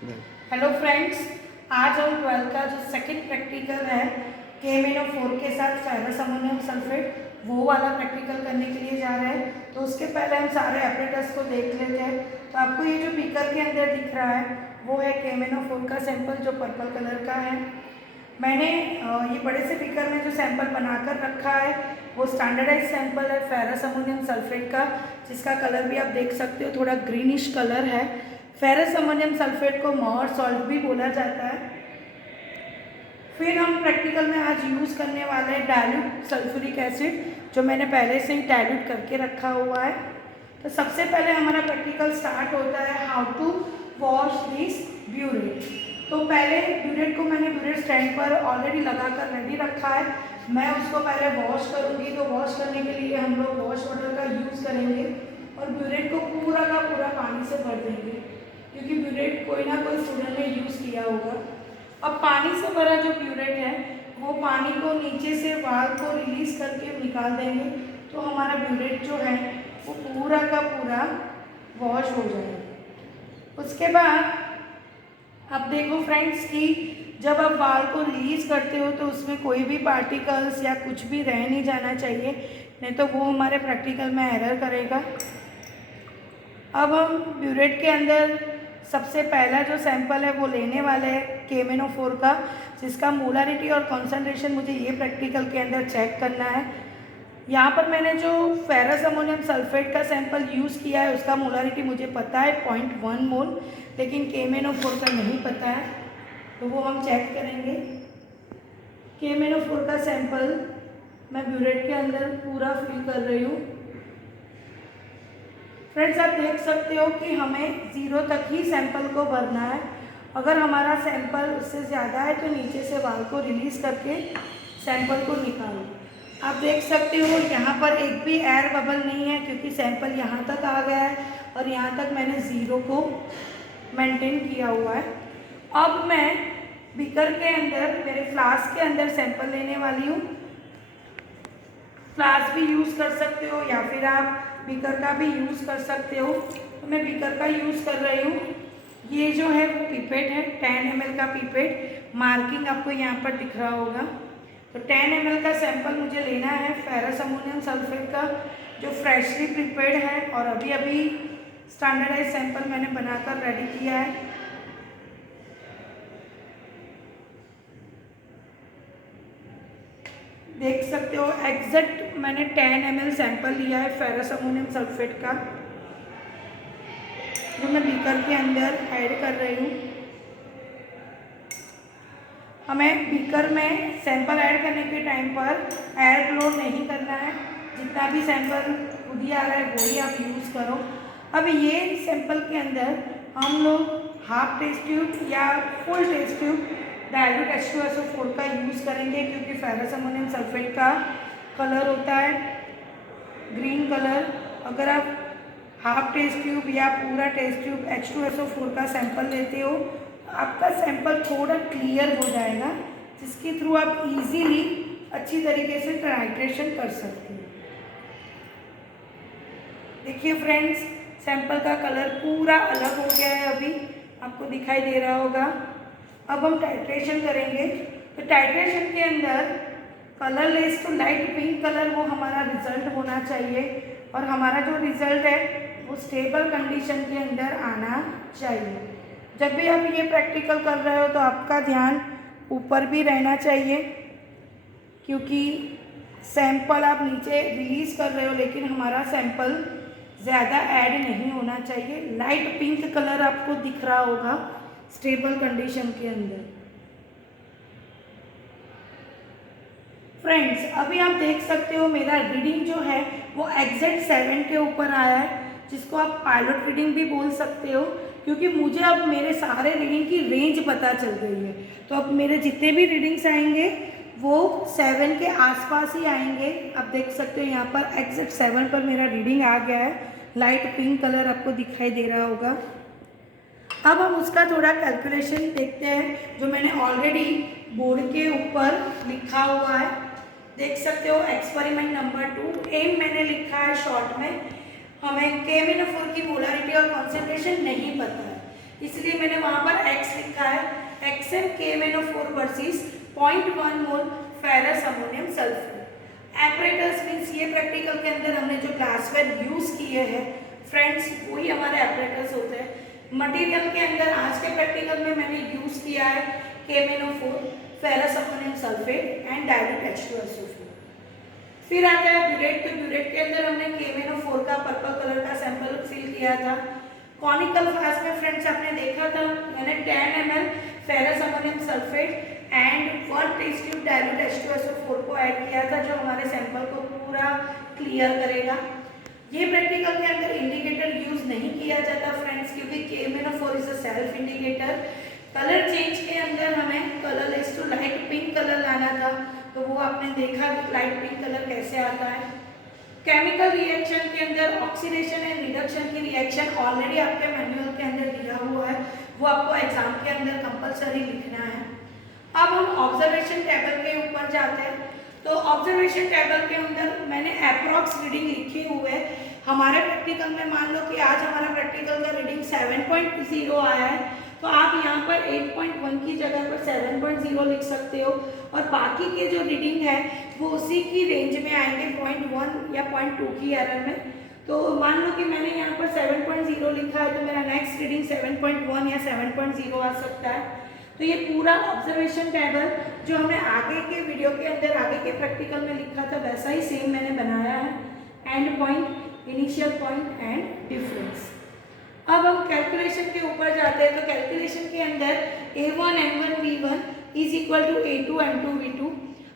Hello friends, आज हम 12th का जो सेकंड प्रैक्टिकल है KMnO4 के साथ फेरस अमोनियम सल्फेट वो वाला प्रैक्टिकल करने के लिए जा रहे हैं। तो उसके पहले हम सारे एपरेटस को देख लेते हैं। तो आपको ये जो बीकर के अंदर दिख रहा है वो है KMnO4 का सैंपल जो पर्पल कलर का है। मैंने ये बड़े से बीकर में जो सैंपल बनाकर रखा है वो स्टैंडर्डाइज सैंपल है फेरस अमोनियम सल्फेट का, जिसका कलर भी आप देख सकते हो, थोड़ा ग्रीनिश कलर है। फेरस अमोनियम सल्फेट को मॉर सॉल्ट भी बोला जाता है। फिर हम प्रैक्टिकल में आज यूज़ करने वाले हैं डाइल्यूट सल्फ्यूरिक एसिड, जो मैंने पहले से ही डाइल्यूट करके रखा हुआ है। तो सबसे पहले हमारा प्रैक्टिकल स्टार्ट होता है how to wash this burette. तो पहले ब्यूरेट को मैंने ब्यूरेट स्टैंड पर ऑलरेडी लगाकर रेडी रखा है। मैं उसको पहले वॉश करूँगी। तो वॉश करने के लिए हम लोग वॉश वाटर का यूज़ करेंगे और ब्यूरेट को पूरा का पूरा पानी से भर देंगे, क्योंकि ब्यूरेट कोई ना कोई स्टूडेंट ने यूज़ किया होगा। अब पानी से भरा जो ब्यूरेट है वो पानी को नीचे से वाल को रिलीज़ करके निकाल देंगे, तो हमारा ब्यूरेट जो है वो पूरा का पूरा वॉश हो जाएगा। उसके बाद अब देखो फ्रेंड्स कि जब आप वाल को रिलीज़ करते हो तो उसमें कोई भी पार्टिकल्स या कुछ भी रह नहीं जाना चाहिए, नहीं तो वो हमारे प्रैक्टिकल में एरर करेगा। अब हम ब्यूरेट के अंदर सबसे पहला जो सैंपल है वो लेने वाले हैं KMnO4 का, जिसका मोलारिटी और कॉन्सेंट्रेशन मुझे ये प्रैक्टिकल के अंदर चेक करना है। यहाँ पर मैंने जो फेरस अमोनियम सल्फेट का सैंपल यूज़ किया है उसका मोलारिटी मुझे पता है 0.1 मोल, लेकिन KMnO4 का नहीं पता है, तो वो हम चेक करेंगे। KMnO4 का सैंपल मैं ब्यूरेट के अंदर पूरा फिल कर रही हूँ। फ्रेंड्स, आप देख सकते हो कि हमें 0 तक ही सैंपल को भरना है। अगर हमारा सैंपल उससे ज़्यादा है तो नीचे से वाल को रिलीज़ करके सैंपल को निकालो। आप देख सकते हो यहाँ पर एक भी एयर बबल नहीं है, क्योंकि सैंपल यहाँ तक आ गया है और यहाँ तक मैंने 0 को मेंटेन किया हुआ है। अब मैं बीकर के अंदर, मेरे फ्लास्क के अंदर सैंपल लेने वाली हूँ। फ्लास्क भी यूज़ कर सकते हो या फिर आप बीकर का भी यूज़ कर सकते हो। तो मैं बीकर का यूज़ कर रही हूँ। ये जो है वो पिपेट है, 10 ml का पिपेट, मार्किंग आपको यहाँ पर दिख रहा होगा। तो 10 ml का सैंपल मुझे लेना है फेरस अमोनियम सल्फेट का, जो फ्रेशली प्रिपेयर्ड है और अभी अभी स्टैंडर्डाइज सैंपल मैंने बनाकर रेडी किया है। देख सकते हो एग्जैक्ट मैंने 10 ml सैंपल लिया है फेरस अमोनियम सल्फेट का, जो मैं बीकर के अंदर ऐड कर रही हूँ। हमें बीकर में सैंपल ऐड करने के टाइम पर एयर फ्लो नहीं करना है। जितना भी सैंपल खुद ही आ रहा है वही आप यूज़ करो। अब ये सैंपल के अंदर हम लोग हाफ टेस्ट ट्यूब या full test tube dilute H2SO4 का यूज़ करेंगे, क्योंकि फेरस अमोनियम सल्फेट का कलर होता है ग्रीन कलर। अगर आप हाफ टेस्ट ट्यूब या पूरा टेस्ट ट्यूब H2SO4 का सैंपल लेते हो तो आपका सैंपल थोड़ा क्लियर हो जाएगा, जिसके थ्रू आप इजीली अच्छी तरीके से टाइट्रेशन कर सकते हो। देखिए फ्रेंड्स, सैंपल का कलर पूरा अलग हो गया है, अभी आपको दिखाई दे रहा होगा। अब हम टाइट्रेशन करेंगे। तो टाइट्रेशन के अंदर colourless to light pink colour वो हमारा रिजल्ट होना चाहिए, और हमारा जो रिजल्ट है वो स्टेबल कंडीशन के अंदर आना चाहिए। जब भी आप ये प्रैक्टिकल कर रहे हो तो आपका ध्यान ऊपर भी रहना चाहिए, क्योंकि सैंपल आप नीचे रिलीज़ कर रहे हो लेकिन हमारा सैंपल ज़्यादा ऐड नहीं होना चाहिए। लाइट पिंक कलर आपको दिख रहा होगा स्टेबल कंडीशन के अंदर। फ्रेंड्स, अभी आप देख सकते हो मेरा रीडिंग जो है वो एग्जैक्ट 7 के ऊपर आया है, जिसको आप पायलट रीडिंग भी बोल सकते हो, क्योंकि मुझे अब मेरे सारे रीडिंग की रेंज पता चल गई है। तो अब मेरे जितने भी रीडिंग्स आएंगे वो 7 के आसपास ही आएंगे। आप देख सकते हो यहाँ पर एग्जैक्ट 7 पर मेरा रीडिंग आ गया है। लाइट पिंक कलर आपको दिखाई दे रहा होगा। अब हम उसका थोड़ा कैलकुलेशन देखते हैं, जो मैंने ऑलरेडी बोर्ड के ऊपर लिखा हुआ है। देख सकते हो एक्सपेरिमेंट नंबर 2 एम मैंने लिखा है शॉर्ट में। हमें KMnO4 की मोलारिटी और कॉन्सेंट्रेशन नहीं पता है, इसलिए मैंने वहाँ पर लिखा है X M KMnO4 versus 0.1 mole ferrous ammonium sulphate. Apparatus means ये प्रैक्टिकल के अंदर हमने जो ग्लासवेयर यूज किए हैं फ्रेंड्स वही हमारे एपरेटस होते हैं। मटेरियल के अंदर आज के प्रैक्टिकल में मैंने यूज किया है KMnO4 ferrous ammonium sulphate and dilute H2SO4। फिर आता है ब्यूरेट। तो ब्यूरेट के अंदर हमने KMnO4 का पर्पल कलर का सैंपल फिल किया था। कॉनिकल फ्लास्क में फ्रेंड्स आपने देखा था मैंने 10 ml ferrous ammonium sulphate and 1 test tube dilute H2SO4 को ऐड किया था जो हमारे सैंपल को पूरा क्लियर करेगा। ये प्रैक्टिकल के अंदर इंडिकेटर यूज नहीं किया जाता फ्रेंड्स क्योंकि KMnO4 is a self indicator. Colour change के अंदर हमें colour is to light pink colour लाना था तो वो आपने देखा कि लाइट पिंक कलर कैसे आता है। केमिकल रिएक्शन के अंदर ऑक्सीडेशन एंड रिडक्शन की रिएक्शन ऑलरेडी आपके मैनुअल के अंदर दिया हुआ है, वो आपको एग्जाम के अंदर कंपलसरी लिखना है। अब हम ऑब्जर्वेशन टेबल के ऊपर जाते हैं। तो ऑब्जर्वेशन टेबल के अंदर मैंने अप्रॉक्स रीडिंग लिखी हुई है। हमारे प्रैक्टिकल में मान लो कि आज हमारा प्रैक्टिकल का रीडिंग 7.0 आया है तो आप यहाँ पर 8.1 की जगह पर 7.0 लिख सकते हो और बाकी के जो रीडिंग है वो उसी की रेंज में आएंगे 0.1 या 0.2 की एरर में। तो मान लो कि मैंने यहाँ पर 7.0 लिखा है तो मेरा नेक्स्ट रीडिंग 7.1 या 7.0 आ सकता है। तो ये पूरा ऑब्जर्वेशन टेबल जो हमने आगे के वीडियो के अंदर आगे के प्रैक्टिकल में लिखा था वैसा ही सेम मैंने बनाया है। And point, initial point and difference. अब हम कैलकुलेशन के ऊपर जाते हैं। तो कैलकुलेशन के अंदर A1 M1 V1 is equal to A2 M2 V2।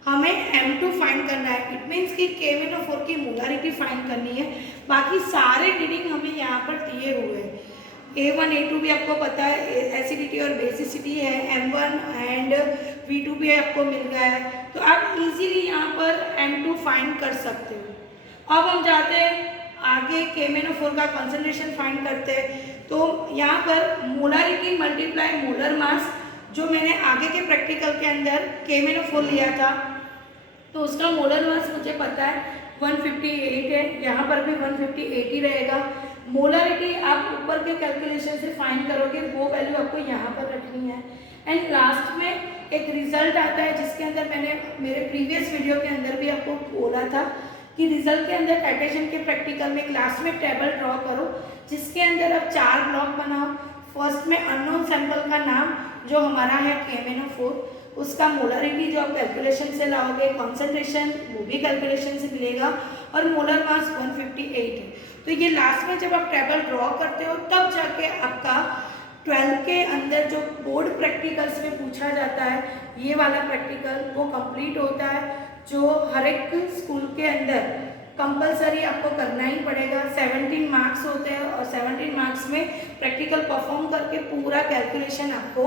हमें M2 फाइंड करना है। इट मीन्स कि KMnO4 की मोलारिटी फाइंड करनी है। बाकी सारे रीडिंग हमें यहाँ पर दिए हुए हैं। A1 A2 भी आपको पता है, एसिडिटी और बेसिसिटी है। M1 एंड V2 भी आपको मिल गया है तो आप इजीली यहाँ पर M2 फाइंड कर सकते हो। अब हम जाते हैं आगे KMnO4 का कॉन्सेंट्रेशन फाइंड करते हैं। तो यहाँ पर मोलारिटी मल्टीप्लाई मोलर मास जो मैंने आगे के प्रैक्टिकल के अंदर KMnO4 लिया था तो उसका मोलर मास मुझे पता है 158 है, यहाँ पर भी 158 ही रहेगा। मोलारिटी आप ऊपर के कैलकुलेशन से फाइंड करोगे वो वैल्यू आपको यहाँ पर रखनी है। एंड लास्ट में एक रिजल्ट आता है जिसके अंदर मैंने मेरे प्रीवियस वीडियो के अंदर भी आपको बोला था कि रिजल्ट के अंदर टाइटेशन के प्रैक्टिकल में क्लास में टेबल ड्रॉ करो जिसके अंदर आप 4 ब्लॉक बनाओ। फर्स्ट में अननोन सैंपल का नाम जो हमारा है KMnO4, उसका मोलारिटी जो आप कैलकुलेशन से लाओगे, कॉन्सेंट्रेशन वो भी कैलकुलेशन से मिलेगा और मोलर मास 158 है। तो ये लास्ट में जब आप टेबल ड्रॉ करते हो तब जाके आपका 12 के अंदर जो बोर्ड प्रैक्टिकल्स में पूछा जाता है ये वाला प्रैक्टिकल वो कंप्लीट होता है जो हर एक स्कूल के अंदर कंपलसरी आपको करना ही पड़ेगा। 17 मार्क्स होते हैं और 17 मार्क्स में प्रैक्टिकल परफॉर्म करके पूरा कैलकुलेशन आपको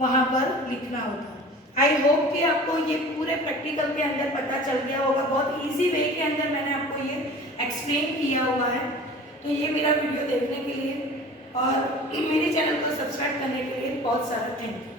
वहाँ पर लिखना होता है। आई होप कि आपको ये पूरे प्रैक्टिकल के अंदर पता चल गया होगा। बहुत इजी वे के अंदर मैंने आपको ये एक्सप्लेन किया हुआ है। तो ये मेरा वीडियो देखने के लिए और मेरे चैनल को सब्सक्राइब करने के लिए बहुत सारा थैंक यू।